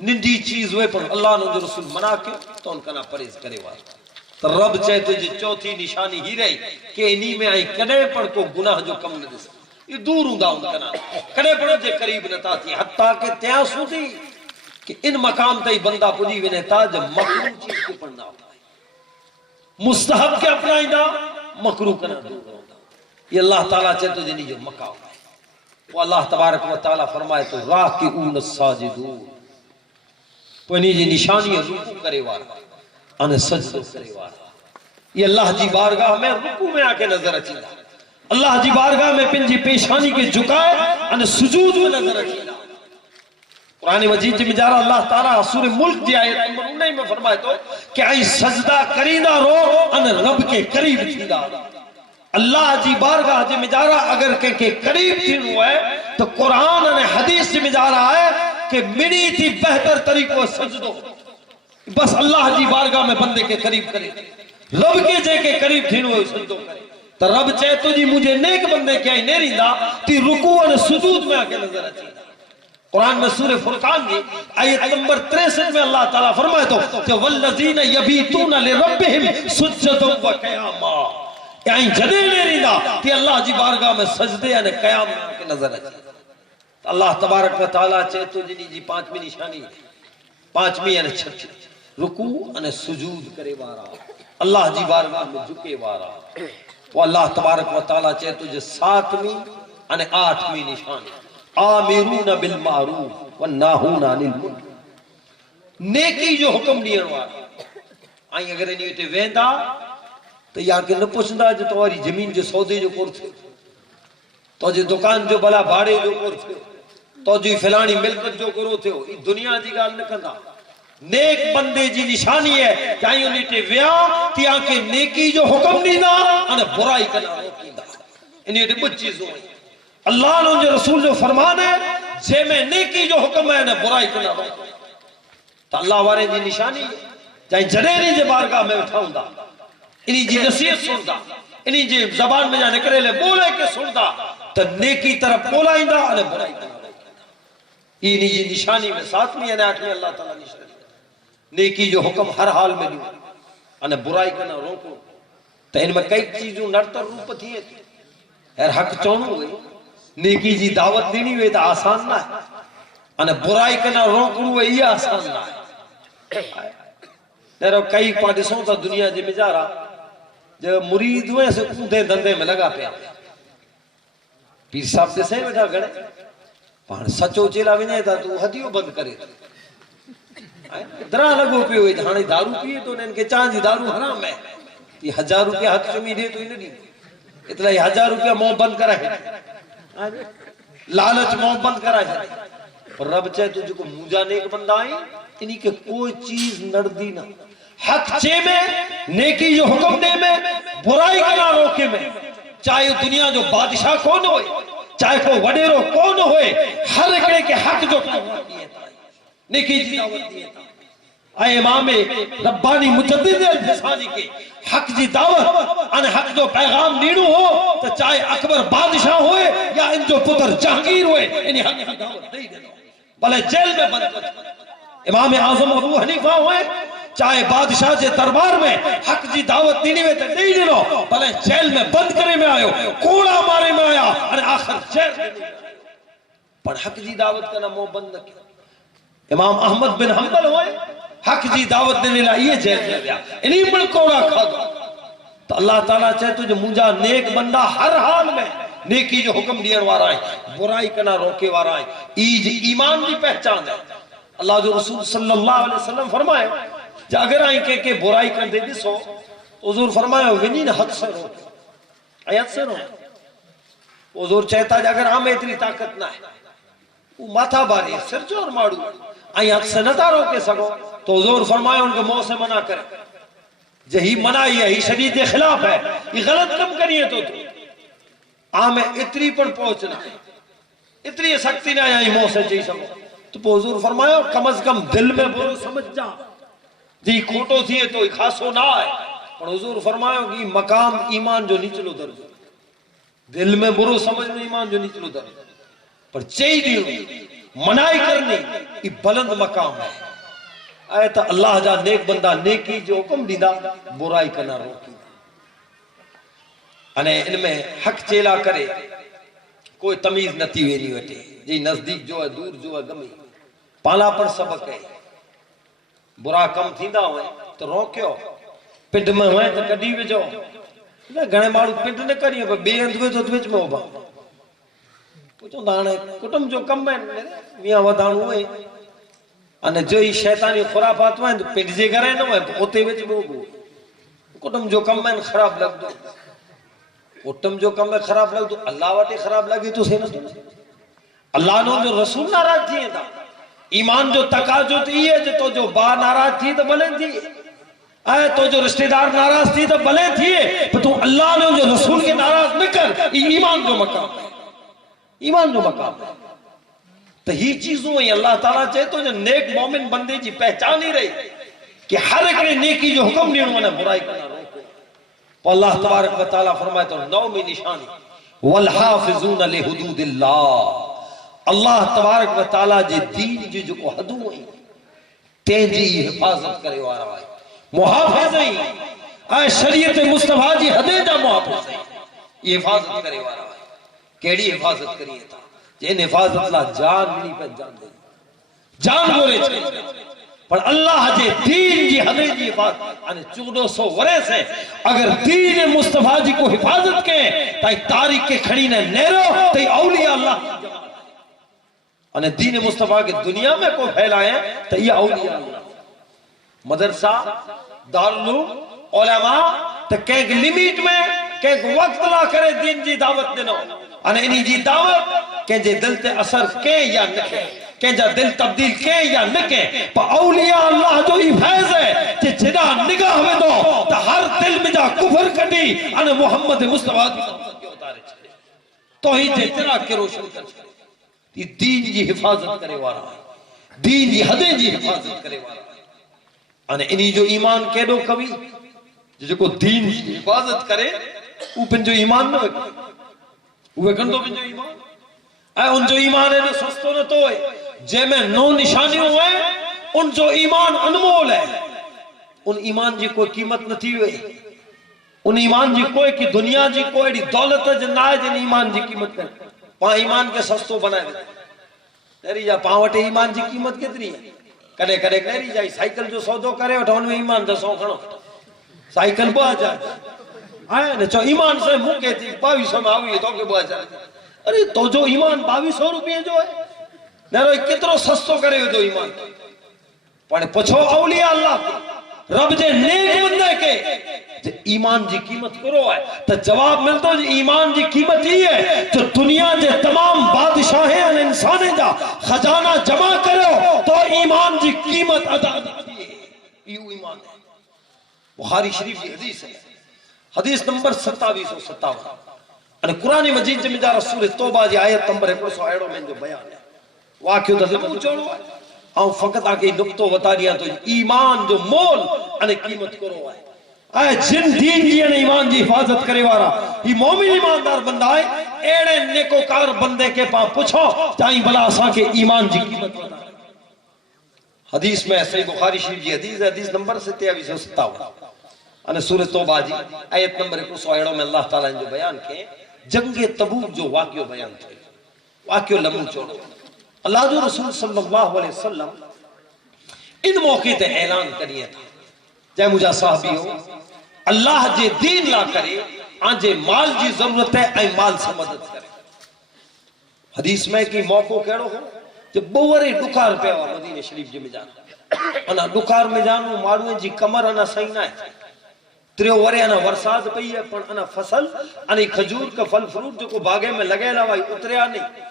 نندی چیز ہوئے پر اللہ نے جو رسول منع کیوں تو ان کا نہ پرہیز کرے واسطہ تو رب چاہے تجھے چوتھی نشانی ہی رہی کہ انہی میں آئی کنے پڑھ کو گناہ جو کم نہ دس یہ دور ہوں دا ان کا نام کنے پڑھو جے قریب نتا تھی حتیٰ کہ تیاں سو تھی کہ ان مقام تے بندہ پجی وینے تا جب مکروہ چیز کے پڑھنا ہوتا ہے مستحب کے اپنائی دا مکروہ کنا دور ہوتا یہ اللہ تعالیٰ چاہے تجھے نہیں جو مقام ہے وہ اللہ تبارک و تعالیٰ فرمائے تو راکعون الساجدون پنی جی نشانی رکوع کرے وارا انہیں سجدو کرے وارا یہ اللہ جی بارگاہ میں رکوع میں آکے نظر اچھیلا اللہ جی بارگاہ میں پنجی پیشانی کے جھکائے انہیں سجود میں نظر اچھیلا قرآن مجید جی مجارہ اللہ تعالیٰ سورہ ملک جی آئے نمبر 19 میں فرمائے تو کہ آئی سجدہ کرینا رو انہیں رب کے قریب تھیلا اللہ جی بارگاہ جی مجارہ اگر کے قریب تھین ہوا ہے تو قرآن نے حدیث جی مجارہ ہے کہ منی تھی بہتر طریقہ سجدو بس اللہ جی بارگاہ میں بندے کے قریب کرے رب کے جے کے قریب تھین ہوئے سجدو کرے تو رب چاہے تو جی مجھے نیک بندے کیا ہی نہیں دا تی رکوع اور سجود میں آکے نظر اچھی قرآن میں سورہ فرقان کی آیت نمبر 63 میں اللہ تعالیٰ فرمائے تو کہ والذین یبیتون لربہم سجدا و قیاما یعنی جدے لے رہی دا کہ اللہ جی بارگاہ میں سجدے یعنی قیام میں کے نظر آئے اللہ تبارک و تعالیٰ چاہے تو جنی جی پانچویں نشانی پانچویں یعنی چھٹی رکوع یعنی سجود کرے وارا اللہ جی بارگاہ میں جھکے وارا وہ اللہ تبارک و تعالیٰ چاہے تو جی ساتویں یعنی آٹھویں نشانی آمرون بالمعروف والناہون عن المنکر نیکی جو حکم دین وارا آئیں اگر انہی ہوتے ویندا تو یا کہ نہ پوچھندا جو تواری زمین جو سودے جو کور تھے تو جو دکان جو بلا بھاڑے جو کور تھے تو جو فلانی ملکت جو کرو تھے یہ دنیا جی گال نہ کندا نیک بندے جی نشانی ہے چاہیے انہی تے ویا تیا کہ نیکی جو حکم دیندا انہیں برائی کرنا روکیندا انہی تے بچ چیزوں ہیں اللہ نے جو رسول جو فرمان ہے جے میں نیکی جو حکم ہے انہیں برائی کرنا روکیندا تو اللہ وارے جی نشانی ہے چاہیے جڑے نہیں جے بارگاہ میں اٹھاؤں دا انہی جی نصیحت سندا انہی جی زبان میں جا نکرے لے بولے کے سندا تو نیکی طرف بولا ہی دا انہیں برائی کرنا انہی جی نشانی میں ساتھ میں آٹھ میں اللہ تعالیٰ نشانی نیکی جو حکم ہر حال میں لوں انہیں برائی کرنا روکو تو ان میں کئی چیزوں نرتر روپ تھی ہے حق چونوں ہوئے نیکی جی دعوت دینی ہوئے تو آسان نہ ہے انہیں برائی کرنا روکو ہوئے یہ آسان نہ ہے لیرو کئی پاڑسوں تا دنیا جی میں جا رہا جب مرید ہوئے سے کودے دندے میں لگا پیا پیر صاحب دے سے بیٹھا گڑے پہاں سچو چیلا بھی نہیں تھا تو حدیو بند کرے درہ لگو پی ہوئی دھانے دارو پیئے تو ان کے چاند دارو حرام ہے یہ 1000 روپیہ حق چمی دے تو انہیں نہیں اتنا یہ 1000 روپیہ موں بند کرا ہے لالچ موں بند کرا ہے پر رب چاہے تو جو کو موجہ نیک بندہ آئیں انہی کے کوئی چیز نردی نہ حق چے میں نیکی جو حکم دے میں برائی کرنا روکے میں چاہے دنیا جو بادشاہ کون ہوئے چاہے کو وڈیرو کون ہوئے ہر ایک کے حق جو نیکی جی دعوت دیئے اے امام ربانی مجدد الفسانی کے حق جی دعوت ان حق جو پیغام نیڑو ہو تو چاہے اکبر بادشاہ ہوئے یا ان جو پتر جہانگیر ہوئے انہیں حق جی دعوت دے دے بلے جیل میں بند کر امام اعظم ابو حنیفہ ہوئے چاہے بادشاہ جے دربار میں حق جی دعوت دینی میں تے نہیں دینو بلے جیل میں بند کرے میں آئے ہو کوڑا مارے میں آیا اور آخر جیل میں پر حق جی دعوت کا نمو بند کیا امام احمد بن حنبل ہوئے حق جی دعوت دینے لائیے جیل میں گیا انہی مل کوڑا کھا دو تو اللہ تعالیٰ چاہے تو جو مجھا نیک بندہ ہر حال میں نیکی جو حکم دین وارا ہے برائی کنا روکے وارا ہے ایج ایمان دی پہچان ہے اللہ جو رسول صلی اللہ علیہ وسلم فرمائے جا اگر آئیں کہ برائی کر دے دیسو حضور فرمایا ونین حد سے رو آیت سے رو حضور چاہتا ہے اگر ہمیں اتنی طاقت نہ ہے وہ ماتھا باری سر جور ماڑو آئی حق سے نہ تارو کے سکو تو حضور فرمائے ان کے منہ سے منع کرے جہی منع ہی ہے ہی شدید خلاف ہے یہ غلط کم کریے تو آمیں اتری پر پہنچنا اتری سکتی نہ آئی منہ سے چاہی سکو تو حضور فرمایا کم از کم دل میں برو سمجھ جا جی کھوٹو تھیے تو خاصو نہ آئے پر حضور فرمایا کہ مقام ایمان جو نیچلو درج دل میں برو سمجھ میں ایمان جو نیچلو درج پر چاہی دیو منائی کرنی یہ بلند مقام ہے آئے تا اللہ جا نیک بندہ نیکی جو حکم دینا برائی کرنا روکی انہیں ان میں حق چیلا کرے کوئی تمیز نتی ہوئی نہیں ہوتے جی نزدیک جو ہے دور جو ہے گمی پالا پر سبق ہے برا کم تھیندا ہوئے تو روکیو پنڈ میں ہوئے تو کڈی وجو گھنے مارو پنڈ نے کریے پر بے اندوے تو دوچ میں ہوبا پوچھو دانے کٹم جو کم ہے میاں ودان ہوئے انہیں جو ہی شیطانی خرافات ہوئے تو پنڈ جے گھرے نہ ہوئے ہوتے وچ میں ہوگو کٹم جو کم ہے خراب لگ دو کٹم جو کم ہے خراب لگ دو اللہ واٹے خراب لگی تو سے نہ تو اللہ نے جو رسول ناراض تھے تھا ایمان جو تقاضو تھی ہے تو جو با ناراض تھی تو بلے تھی آئے تو جو رشتہ دار ناراض تھی تو بلے تھی تو اللہ نے جو رسول کے ناراض نہ کر ایمان جو مقام ہے ایمان جو مقام ہے تو ہی چیزوں ہیں اللہ تعالیٰ چاہے تو جو نیک مومن بندے جی پہچان ہی رہی کہ ہر ایک نے نیکی جو حکم نہیں انہوں نے برائی کرنا روکو تو اللہ تبارک و تعالیٰ فرمائے تو نومی نشانی والحافظون لحدود اللہ اللہ تبارک و تعالیٰ جی دین جی جو کو حدوں ہیں تیجی حفاظت کرے وارا ہے محافظ ہیں آئے شریعت مصطفیٰ جی حدے جا محافظ ہیں یہ حفاظت کرے وارا ہے کیڑی حفاظت کریے تھا جن حفاظت اللہ جان نہیں پہ جان دے جان گورے چھے پر اللہ جے دین جی حدے جی حفاظت آنے 1400 ورس ہیں اگر دین مصطفیٰ جی کو حفاظت کے تائی تاریخ کے کھڑی نے نیرو تائی اولیاء اللہ انہیں دین مصطفیٰ کی دنیا میں کو پھیلائے ہیں تو یہ اولیاء اللہ مدرسہ دارالعلوم علماء تو کہیں لیمیٹ میں کہیں وقت لا کرے دین جی دعوت دینا انہیں انہی جی دعوت کہیں جے دل تے اثر کہیں یا نکیں کہیں جا دل تبدیل کہیں یا نکیں پا اولیاء اللہ جو ہی فیض ہے کہ جنا نگاہ میں دو تو ہر دل میں جا کفر کٹی انہیں محمد مصطفیٰ کی اتارے چھے تو ہی جے ترا کے روشن کر چھے یہ دین جی حفاظت کرے وارا ہے دین جی حدیں جی حفاظت کرے وارا ہے انہیں انہی جو ایمان کہہ کبھی جو کو دین جی حفاظت کرے وہ پن جو ایمان نہ وکھے وہ کندو پن جو ایمان اے ان جو ایمان ہے نہ سستو نہ تو ہے جے میں نو نشانی ہوئے ان جو ایمان انمول ہے ان ایمان جی کوئی قیمت نہ تھی ہوئے ان ایمان جی کوئی کی دنیا جی کوئی دولت جن آئے جن ایمان جی قیمت کرے پاں ایمان کے سستو بنائے دے تیری جا پاوٹے ایمان جی قیمت کتنی ہے کڑے کڑے کہری جائی سائیکل جو سودو کرے اٹھون میں ایمان جو سو کھڑو سائیکل بہا جائے آئے نا چو ایمان سے موکے تھی 2200 میں آوئی ہے تو کہ بہا جائے ارے تو جو ایمان 2200 روپیے جو ہے نیرو کترو سستو کرے ہو جو ایمان پڑھے پچھو اولیاء اللہ رب جے نیک بندے کے ایمان جی قیمت کرو ہے تو جواب ملتا جی ایمان جی قیمت ہی ہے جو دنیا جے تمام بادشاہیں ان انسانے جا خزانہ جمع کرو تو ایمان جی قیمت ادا ہے یہ ایمان ہے بخاری شریف کی حدیث ہے حدیث نمبر 2757 قرآن مجید جمع جا رسول توبہ جی آیت نمبر 100 میں جو بیان ہے واقعی تو ضرور چھوڑو ہے اور فقط آکے نقطوں بتا دیا تو ایمان جو مول انہیں قیمت کرو ہے اے جن دین جی انہیں ایمان جی حفاظت کرے وارا یہ مومن ایماندار بندہ ہے ایڑے نیکوکار بندے کے پاں پوچھو چاہیں بلا سا کے ایمان جی قیمت بتا حدیث میں صحیح بخاری شریف جی حدیث ہے حدیث نمبر 2357 انہیں سورہ توبہ جی آیت نمبر 100 میں اللہ تعالیٰ نے جو بیان کے جنگ تبوک جو واقعہ بیان تھے واقعہ لمحہ چھوڑو اللہ جو رسول صلی اللہ علیہ وسلم ان موقع تے اعلان کریے تھا جائے مجھا صحابی ہو اللہ جے دین لا کرے آنجے مال جی ضرورت ہے اے مال سے مدد کرے حدیث میں کی موقع کہڑو ہو جب بورے ڈکار پہ ہوا مدینہ شریف جی میں جانا انا ڈکار میں جانو مارویں جی کمر انا صحیح نہ ہے تریو ورے انا ورساد پئی ہے پر انا فصل انا کھجور کا پھل فروٹ جو کو باغے میں لگے لا وائی اتریا نہیں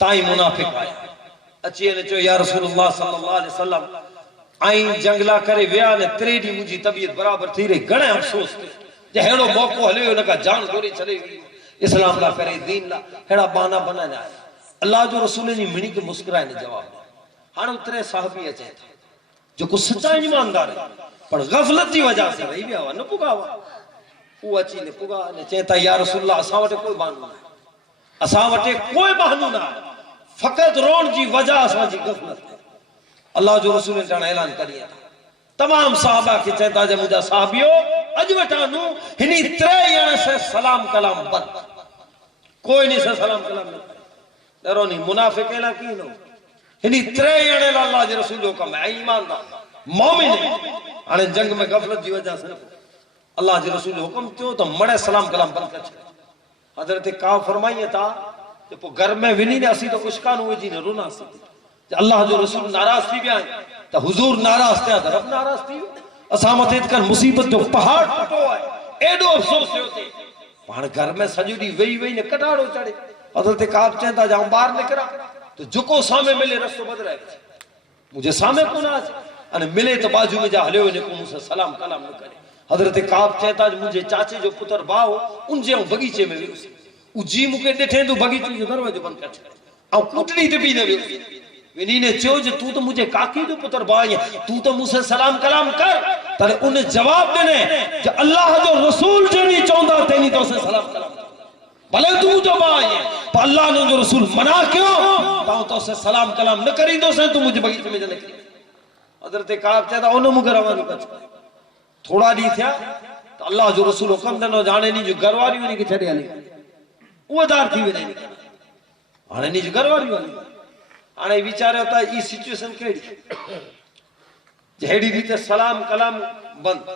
تائیں منافق آیا اچھی نے چو یا رسول اللہ صلی اللہ علیہ وسلم آئیں جنگلا کرے ویا نے ترے ڈی مجھے طبیعت برابر تھی رہی گھنے افسوس تھے جے ہیڑو موقع ہلے انہاں کا جان گوری چلے ہوئی اسلام لا کرے دین لا ہیڑا بانا بنا جائے اللہ جو رسول نے منی کے مسکرائے نے جواب دیا ہاں اترے صحابی اچھے تھا جو کو سچا ایماندار ہے پر غفلت کی وجہ سے رہی بیا ہوا نہ پگا ہوا وہ اچھی نے پگا نے چہتا یا رسول اللہ اساں وٹے کوئی بہانو نہ اساں وٹے کوئی بہانو نہ فقط رون جی وجہ اساں جی غفلت ہے اللہ جو رسول نے جانا اعلان کریا تھا تمام صحابہ کی چہتا جے مجھا صحابیو اج وٹانو ہنی ترے یعنی سے سلام کلام بند کوئی نہیں سے سلام کلام نہ درو نہیں منافق اعلان کی نو ہنی ترے یعنی اللہ جے رسول حکم ہے ایمان دا مومن ہے آنے جنگ میں غفلت جی وجہ سے اللہ جے رسول حکم کیوں تو مڑے سلام کلام بند کر چھے حضرت کعب فرمائیے تھا کہ پو گھر میں ونی نے اسی تو کشکان ہوئے جی نے رونا سی تھی اللہ جو رسول ناراض تھی بھی آئیں تو حضور ناراض تھے رب ناراض تھی اسامت اتکر مصیبت جو پہاڑ پٹو آئے ایڈو افسوس سے ہوتے پہاڑ گھر میں سجودی وئی نے کٹاڑو چڑے حضرت کعب چاہتا جاؤں باہر نکرا تو جکو سامے ملے رستو بدل ہے مجھے سامے کو نہ آج ملے تو باجو میں جا ہلے ہوئے نے کو مجھ سے سلام کلام نہ کرے حضرت کعب چاہتا مجھے چاچے جو پتر باؤ ان جے بگیچے میں بھی اسے او جی مکے ڈٹھیں تو بگیچے جو دروازے بند کر چھڑے او کٹنی تے بھی نہ بھی اسے ونی نے چیو جو تو مجھے کاکی جو پتر بائی ہے تو مجھ سے سلام کلام کر تارے انہیں جواب دینے کہ اللہ جو رسول جو نہیں چاہتا تینی تو سے سلام کلام کر بھلے تو جو بائی ہے پر اللہ نے جو رسول منع کیوں تاؤں تو سے سلام کلام نہ کری تو سے تو مجھے بگیچے میں جانے کری حضرت کعب چاہتا انہوں مگر روانو کر چھوڑے تھوڑا نہیں تھیا تو اللہ جو رسول حکم دنو جانے نہیں جو گرواری ہوئی نہیں کہ چھڑے آلی وہ دار تھی بھی نہیں آنے نہیں جو گرواری ہوئی آنے بیچارے ہوتا ہے یہ سچویشن کیڑی جہیڑی دیتے سلام کلام بند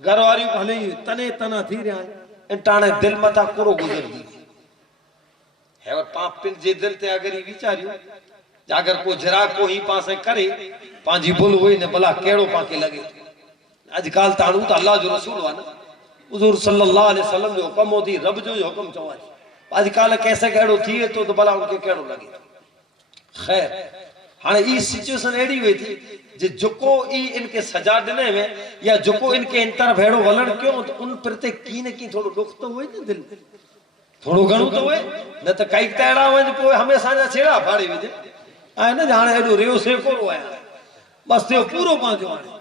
گرواری کو ہلے تنے تنا تھی رہا ہے انٹانے دل متا کرو گزر دی ہے اور پاپ پن جے دل تے اگر ہی بیچاری ہو اگر کو جرا کو ہی پاسے کرے پانچی بل ہوئی نے بلا کیڑو پاکے لگے آج کال تانو تا اللہ جو رسول ہوا نا حضور صلی اللہ علیہ وسلم جو حکم ہوتی رب جو حکم چوائے آج کال کیسے کیڑو تھی تو بلا ان کے کیڑو لگے خیر ہاں یہ سچویشن ایڈی ہوئی تھی جکو ان کے سجا دینے میں یا جکو ان کے ان طرف ہیڑو ولن کیوں تو ان پر تے کی نے کی تھوڑو دکھ تو ہوئی نا دل تھوڑو گھنو تو ہوئے نہ تو کئی تیڑا ہوئے جو ہمیں سانجا چھیڑا پھاڑی ہوئے آئے نا جہاں ایڈو ریو سے کو رو آیا بس تے پورو پانچو آنے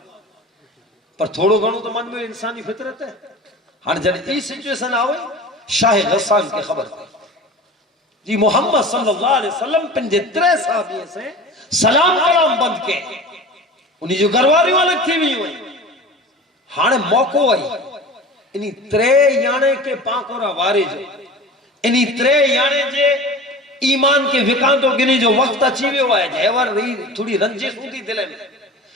پر تھوڑو گھنو تو من میں انسانی فطرت ہے ہاں جب یہ سچویشن آوے شاہ غسان کی خبر جی محمد صلی اللہ علیہ وسلم پنجے ترے صحابیے سے سلام کلام بند کے انہی جو گرواری والک تھی بھی ہوئی ہانے موقع آئی انہی ترے یانے کے پاکورا وارے جو انہی ترے یانے جے ایمان کے وکانتوں گنی جو وقت اچھی ہوا ہے جہور رہی تھوڑی رنجش ہوتی دلے میں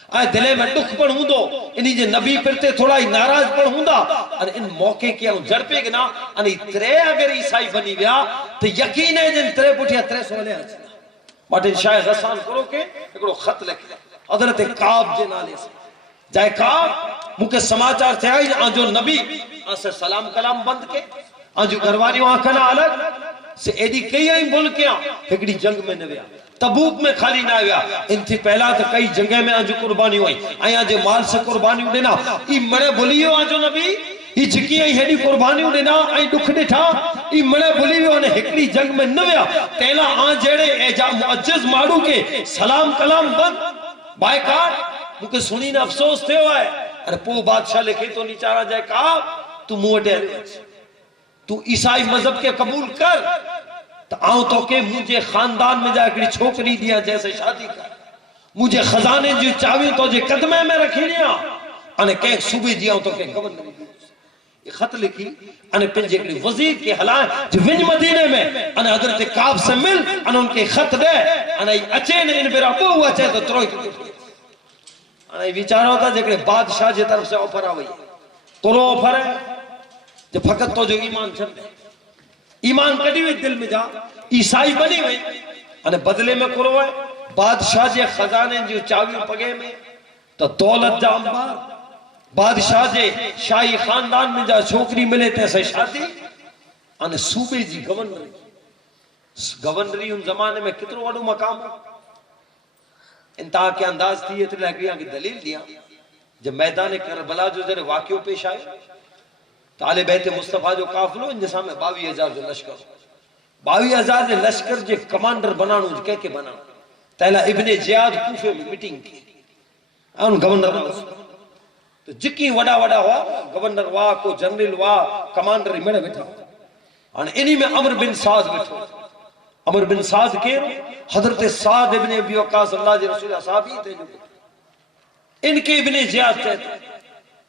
آئے دلے میں ڈکھ پڑھ ہوں دو انہی جے نبی پرتے تھوڑا ہی ناراض پڑھ ہوں دا اور ان موقع کیا ہوں جڑ پہ گنا انہی ترے اگر عیسائی بنی گیا تو یقین ہے جن ترے پٹھیا ترے سولے آج باٹن شاہ غسان کرو کے ایکڑو خط لکھے حضرت کعب جے نالے سے جائے کعب مکہ سماچار تھے آئی آنجو نبی آنسے سلام کلام بند کے آنجو گھرواری وہاں کنا الگ سے ایڈی کئی آئی ملکیاں ایکڑی جنگ میں نویا تبوک میں خالی نہ ہویا ان تھی پہلا تو کئی جگہ میں آنجو قربانی ہوئی آیا جے مال سے قربانی ہوئی ای مڑے بھولیو آنجو نبی ای جکی آئی ہیڈی قربانی ہوئی آئی دکھ ڈٹھا ای مڑے بھولیو آنے ہکڑی جنگ میں نویا تیلا آن جیڑے ایجا معجز مارو کے سلام کلام بند بائیکار مکہ سنی نے افسوس تھے ہوئے ارے پو بادشاہ لکھے تو نیچارا جائے کہا تو موٹے تو عیسائی مذہب کے قبول کر تو آؤں تو کہ مجھے خاندان میں جا کری چھوکری دیا جیسے شادی کر مجھے خزانے جو چاوی تو جے قدمے میں رکھی لیا انہیں کہہ صوبے دیا تو کہ گورنر دیا یہ خط لکھی انہیں پنجے کری وزیر کے حلائیں جو ونج مدینے میں انہیں حضرت کعب سے مل انہیں ان کے خط دے انہیں اچھے نے ان بیرا کو ہوا چاہے تو تروئی کی انہیں بیچارہ ہوتا جے کہ بادشاہ جے طرف سے آفر آوئی کرو آفر ہے جو فقط تو جو ایمان چھڑ دے ایمان کڑی ہوئی دل میں جا عیسائی بنی ہوئی انہیں بدلے میں کرو ہے بادشاہ جے خزانے جو چاویوں پگے میں تو دولت جا انبار بادشاہ جے شاہی خاندان میں جا چھوکری ملے تیسے شادی انہیں صوبے جی گورنر گورنری ان زمانے میں کتنو وڈو مقام انتہا کے انداز تھی اتنے لگیاں کی دلیل دیا جب میدان کربلا جو ذرے واقعوں پیش آئے تو آل بیت مصطفیٰ جو قافلو ان جیسا میں 22,000 جو لشکر 22,000 لشکر جے کمانڈر بنانو جو کہہ کے بنانو تیلا ابن زیاد کوفے میں میٹنگ کی ان گورنر بنانو تو جکی وڈا وڈا ہوا گورنر ہوا کو جنرل ہوا کمانڈر ہی میرے بیٹھا اور انہی میں عمر بن سعد بیٹھا عمر بن سعد کے حضرت سعد ابن ابی وقاص اللہ جی رسول صحابی تھے جو ان کے ابن زیاد کہتے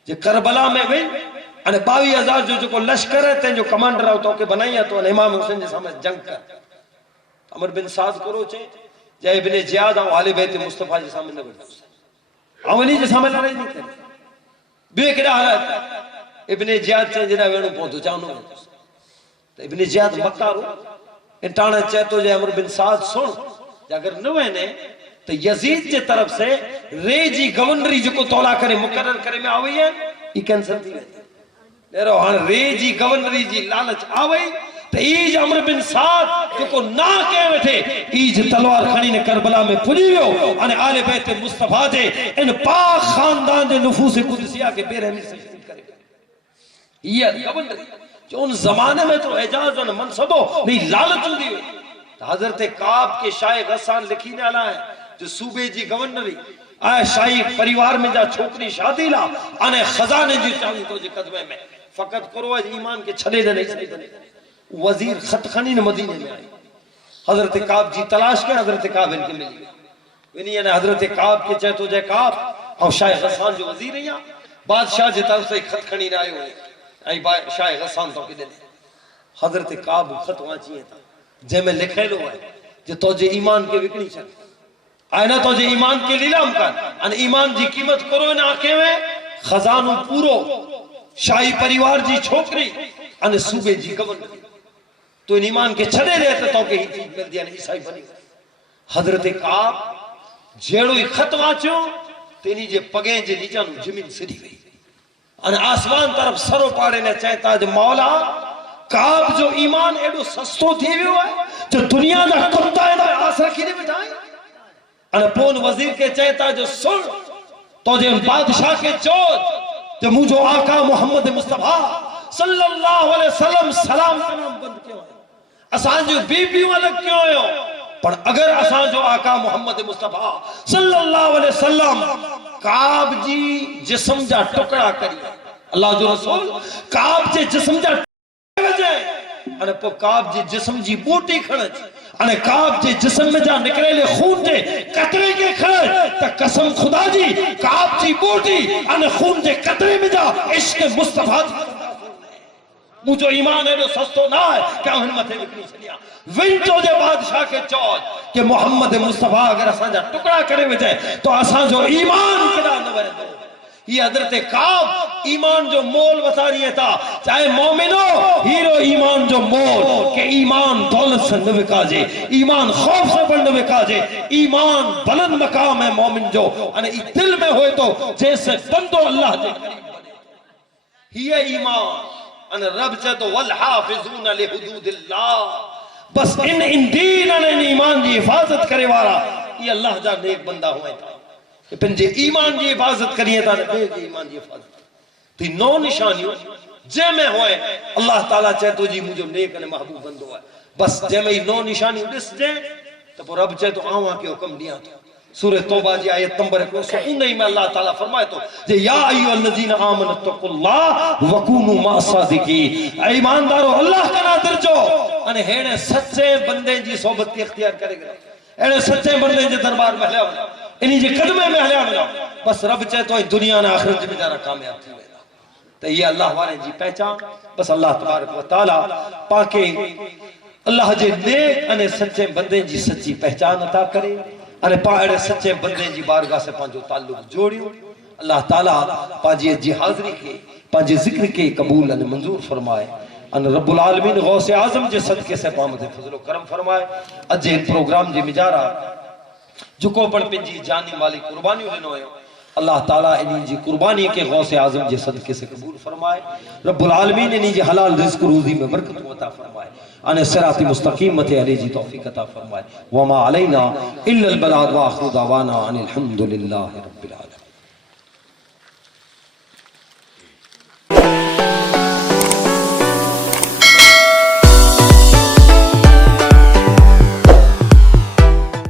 جو کربلا میں بھی انہیں 22,000 جو لشکر ہے جو کمانڈر ہوتا کہ بنائی ہے تو امام حسین جیسا میں جنگ کر عمر بن سعد کرو چھے جائے ابن زیاد اور آل بیت مصطفیٰ جیسا میں نبی اولی جیسا میں لڑائی نہیں کریں بے کڑا حالت ہے ابن زیاد چھے جنہ ویڑوں پہنچو چاہنو ہے ابن زیاد مکہ رو انٹانا چاہتو جائے عمر بن سعد سن اگر نوے نے تو یزید جے طرف سے ریجی گورنری جو کو تولا کرے مقرر کرے میں آوئی ہے یہ کینسل تھی رہتی لیرو ہاں ریجی گورنری جی لالچ آوئی تو ایج عمر بن سعد جو کو نا کہے ہوئے تھے ایج تلوار کھڑی نے کربلا میں پھلی ہوئے انہیں آل بیت مصطفیٰ دے ان پاک خاندان دے نفوس قدسیہ کے بے رحمی سے شکل کرے یہ گورنری جو ان زمانے میں تو اعجاز اور منصبوں نہیں لالچ ہو دی ہوئی حضرت کعب کے شاہ غسان لکھینے والا ہے جو صوبے جی گورنری آئے شاہی پریوار میں جا چھوکری شادی لا آنے خزانے جی چاہی تو جی قدمے میں فقط کرو ہے ایمان کے چھڑے دے نہیں وزیر خط خنین مدینے میں آئی حضرت کعب جی تلاش کے حضرت کعب ان کے ملی انہی یعنی حضرت کعب کے چاہے تو جائے کعب اور شاہ غسان جو وزیر ہیں یہاں بادشاہ جی طرف سے خط خنین آئے ہوئے ای شاہ غسان تو کدے لے حضرت کعب خط وانچی ہے تھا جے میں لکھے لو ہے جو تو جے ایمان کے وکنی چل آئینا تو جے ایمان کے لیلام کر ان ایمان جی قیمت کرو ان آنکھیں میں خزانو پورو شاہی پریوار جی چھوکری ان صوبے جی گورنر تو ان ایمان کے چھڑے رہتے تو کہ ہی چیز مل دیا عیسائی بنی حضرت کعب جیڑو ہی خط وانچو تینی جے پگیں جے نیچانو جمین سری گئی ان آسمان طرف سرو پاڑے نے چاہتا جو مولا کعب جو ایمان ایڈو سستو تھی بھی ہوا ہے جو دنیا دا کتا ہے دا آس رکھی نہیں بٹھائیں ان پون وزیر کے چاہتا جو سن تو جو بادشاہ کے چوت جو مجھو آقا محمد مصطفیٰ صلی اللہ علیہ وسلم سلام سلام بند کیوں ہے اسان جو بی بی والک کیوں ہے پر اگر اسان جو آقا محمد مصطفیٰ صلی اللہ علیہ وسلم کعب جی جسم جا ٹکڑا کری اللہ جو رسول کعب جی جسم جا ٹکڑا جائے انہیں پو کعب جی جسم جی بوٹی کھڑچ انہیں کعب جی جسم میں جا نکلے لے خون دے قطرے کے کھڑچ تا قسم خدا جی کعب جی بوٹی انہیں خون دے قطرے میں جا عشق مصطفیٰ مجھو ایمان ہے جو سستو نہ ہے کیا انہیں متھے لکھنی چلیا ونٹو دے بادشاہ کے چوت کہ محمد مصطفیٰ اگر اسان جا ٹکڑا کرے ہوئے جائے تو اسان جو ایمان کدا نہ وے دو یہ حضرت کعب ایمان جو مول وطاری تھا چاہے مومنو ہیرو ایمان جو مول کہ ایمان دولت سے نہ وکا جے ایمان خوف سے بڑھ نہ وکا جے ایمان بلند مقام ہے مومن جو انہیں دل میں ہوئے تو جیسے بندو اللہ جے قریب بنے یہ ایمان ان رب جدو والحافظون لحدود اللہ بس ان دین ان ایمان جی حفاظت کرے وارا یہ اللہ جا نیک بندہ ہوئے تھا پھر جے ایمان جی حفاظت کریے تھا بے جے ایمان جی حفاظت تو نو نشانیوں جے میں ہوئے اللہ تعالیٰ چاہے تو جی مجھے نیک ان محبوب بندو ہے بس جے میں نو نشانیوں دس جے تو رب چاہے تو آواں کے حکم دیا تو سورہ توبہ جی آیت نمبر 119 میں اللہ تعالیٰ فرمائے تو یا ایوہ الذین آمنوا اتقوا اللہ وکونوا مع الصادقین اے ایماندارو اللہ کا نادر جو انہیں ہیڑے سچے بندے جی صحبت کی اختیار کرے گا ہیڑے سچے بندے جی دربار میں ہلیا ہونا انہی جی قدمے میں ہلیا ہونا بس رب چاہے تو دنیا نے آخرت میں جارا کامیاب تھی ہوئے تو یہ اللہ والے جی پہچان بس اللہ تبارک و تعالیٰ پاکے اللہ جے نیک انہیں سچے بندے جی سچی پہچان عطا کرے انہیں پاڑے سچے بندے جی بارگاہ سے پانچو تعلق جوڑیوں اللہ تعالیٰ پانچی جی حاضری کے پانچی ذکر کے قبول انہیں منظور فرمائے ان رب العالمین غوث اعظم جے صدقے سے پامد فضل و کرم فرمائے اجے پروگرام جی مجارہ جو کو پڑھ پہ جی جانی مالی قربانی ہوئے نوئے اللہ تعالیٰ انہیں جی قربانی کے غوث اعظم جی صدقے سے قبول فرمائے. رب العالمین انہیں جی حلال رزق روزی میں برکت عطا فرمائے. ان صراط مستقیم مت علی جی توفیق عطا فرمائے. وما علینا الا البلاغ واخر دعوانا ان الحمد للہ رب العالمین.